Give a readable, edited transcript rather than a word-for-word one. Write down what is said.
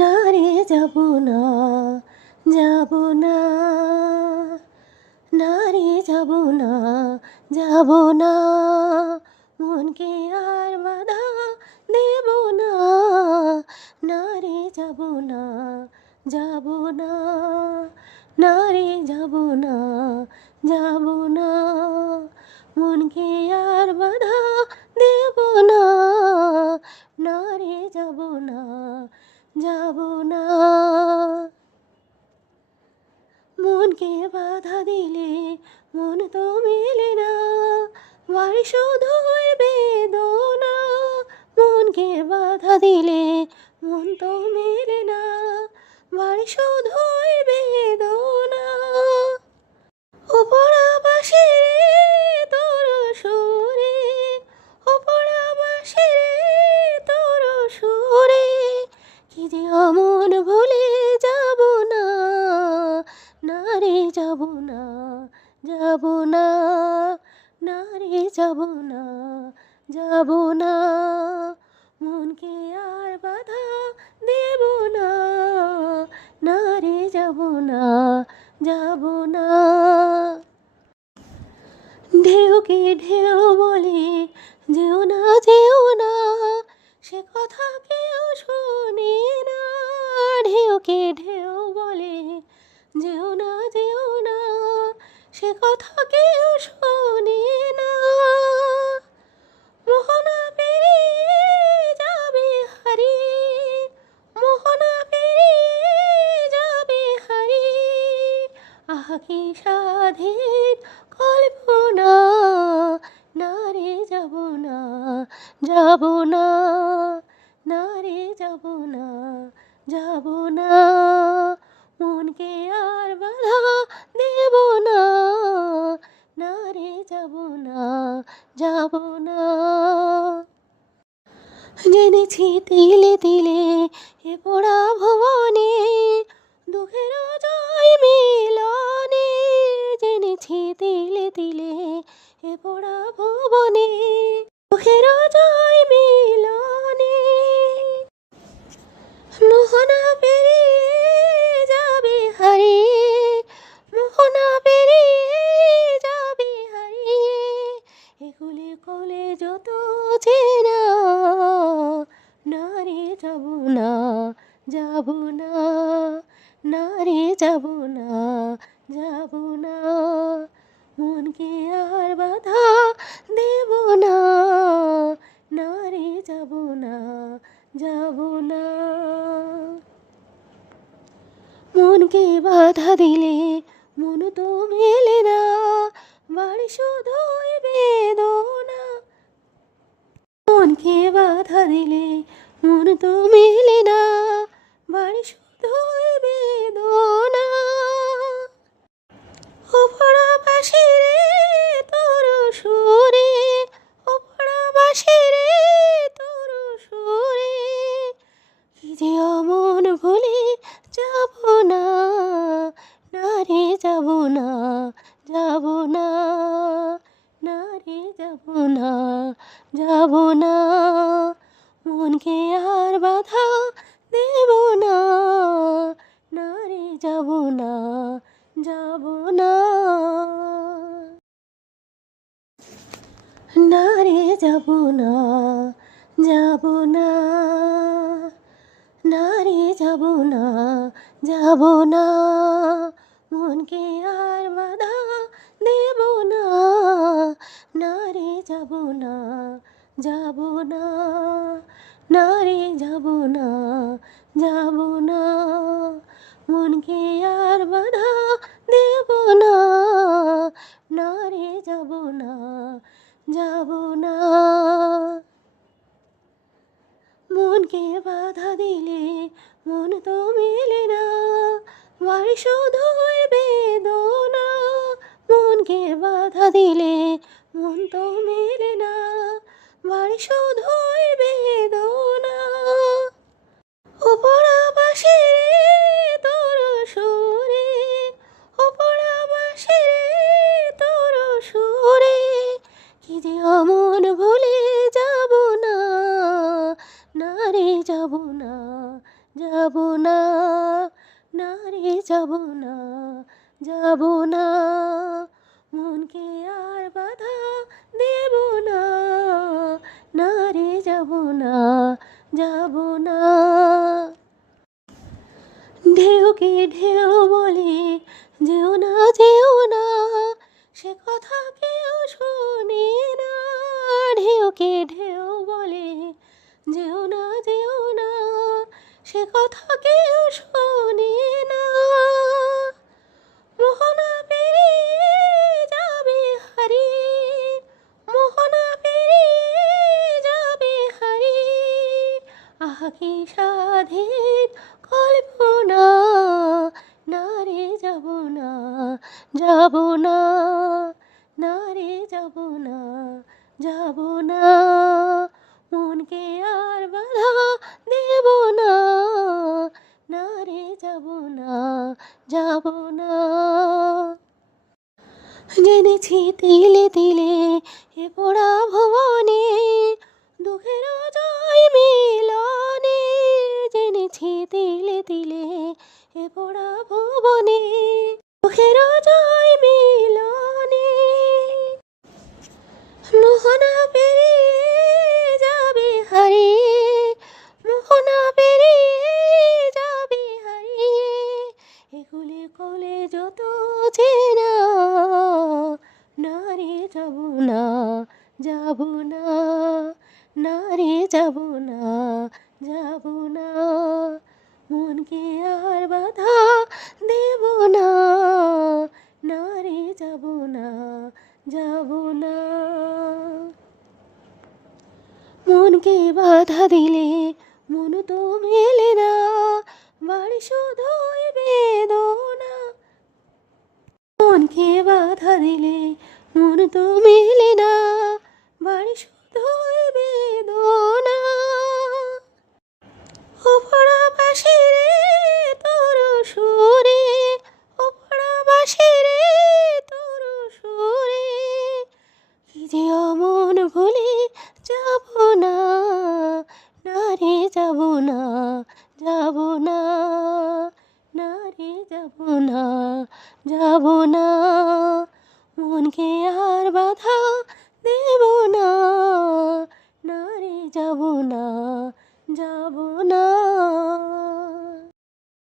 না রে যাব না, যাব না, না রে যাব না, যাব না, মনকে আর বাধা দেব না, না রে যাব না, যাব না, না রে যাব না, যাব না, মনকে আর বাধা দেব না, না রে যাব না, যাব না। মনকে বাধা দিলে মন তো মেলে না, বাড়ি শুধুই বেদনা। মনকে বাধা দিলে মন তো মেলে না, বাড়ি শুধুই বেদনা। ওপর আবাসে তোর সুরে, ওপর আবাসে তোর সুরে, কি যে অমন ভুলে যাব না, না রে যাব না, যাব না, না রে যাব না, যাব না, মনকে আর বাধা দেব না, না রে যাব না, যাব না। ঢেউকে ঢেউ বলে যেও না, যেও না, সে কথা কেউ শোনে না। ঢেউকে ঢেউ বলে যেও না, যেও না, সে কথা কেউ শোনে না। মোহনা পেরিয়ে যাবে হারিয়ে, মোহনা পেরিয়ে যাবে হারিয়ে, আহা কি স্বাধীন কল্পনা, না রে যাব না, যাব না, না রে যাব না, যাব না, মনকে আর বাধা দেব না, না রে যাব না, যাব না। জেনেছি তিলে তিলে এ পোড়া ভুবনে, দুঃখের জয় মিলনে। জেনেছি তিলে তিলে এ পোড়া ভুবনে, দুঃখের জয় মিলনে। মোহনা পেরিয়ে যাবে হারিয়ে, মোহনা পেরিয়ে যাবে হারিয়ে, এগুলি কোলে যত চেনা, না রে যাব না, যাব না, না রে যাব না, যাব না, মনকে আর বাধা দেব না, না রে যাব না, যাব না। মনকে বাধা দিলে মন তো মেলে না, বাড়ি শুধুই বেদনা। মনকে বাধা দিলে মন তো মেলে না, বাড়ি শুধুই বেদনা। ওপর আবাসে তোর সুরে, ওপর আবাসে তোর সুরে, কি যে অমন ভুলে যাব না, না রে যাব না, যাব না, না রে যাব না, যাব না, মনকে আর বাধা দেব না, না রে যাব না, যাব না, না রে যাব না, যাব না, না রে যাব না, যাব না, মনকে আর বাধা দেব না, না রে যাব না, যাব না, না রে যাব না, যাব না, মনকে আর বাধা দেব না, না রে যাব না, যাব না। মনকে বাধা দিলে মন তো মেলে না, বাড়ি শুধুই বেদনা। মনকে বাধা দিলে মন তো মেলে না, বাড়ি শুধুই বেদনা। ওপর আবাসে তোর সুরে, ওপর আবাসে তোর সুরে, কি যে অমন ভুলে যাব না, না রে যাব না, যাব না, না রে যাব না, যাব না, মনকে আর বাধা দেব না, না রে যাব না, যাব না। ঢেউকে ঢেউ বলে যেও না, যেও না, সে কথা কেউ শোনে না। ঢেউকে ঢেউ বলে যেও না, যেও না, সে কথা কেউ শোনে না। মোহনা পেরিয়ে যাবে হারিয়ে, মোহনা পেরিয়ে যাবে হারিয়ে, আহা কি স্বাধীন কল্পনা, না রে যাব না, যাব না, না রে যাব না, যাব না, মনকে আর বাধা দেব না, না রে যাব না, যাব না। জেনেছি তিলে তিলে এ পোড়া ভুবনে, দুঃখের জয় মিলনে। জেনেছি তিলে তিলে এ পোড়া ভুবনে, দুঃখের জয় মিলনে। মোহনা পেরিয়ে যাবে হারিয়ে, মোহনা পেরিয়ে যাবে হারিয়ে, একুলে কোলে যত চেনা, না রে যাব না, যাব না, না রে যাব না, যাব না, মনকে আর বাধা দেব না, না রে যাব না, যাব না। মনকে বাধা দিলে মন তো মেলে না, বাড়ি শুধুই বেদনা। মনকে বাধা দিলে মন তো মেলে না, বাড়ি শুধুই বেদনা। ওপরা বাঁশি রে তোর সুরে, ওপরা বাঁশি রে তোর সুরে, কি যে অমন ভুলে যাব না, না রে যাব না, যাব না, না রে যাব না, যাব না, মনকে আর বাধা দেব না, না রে যাব না, যাব না।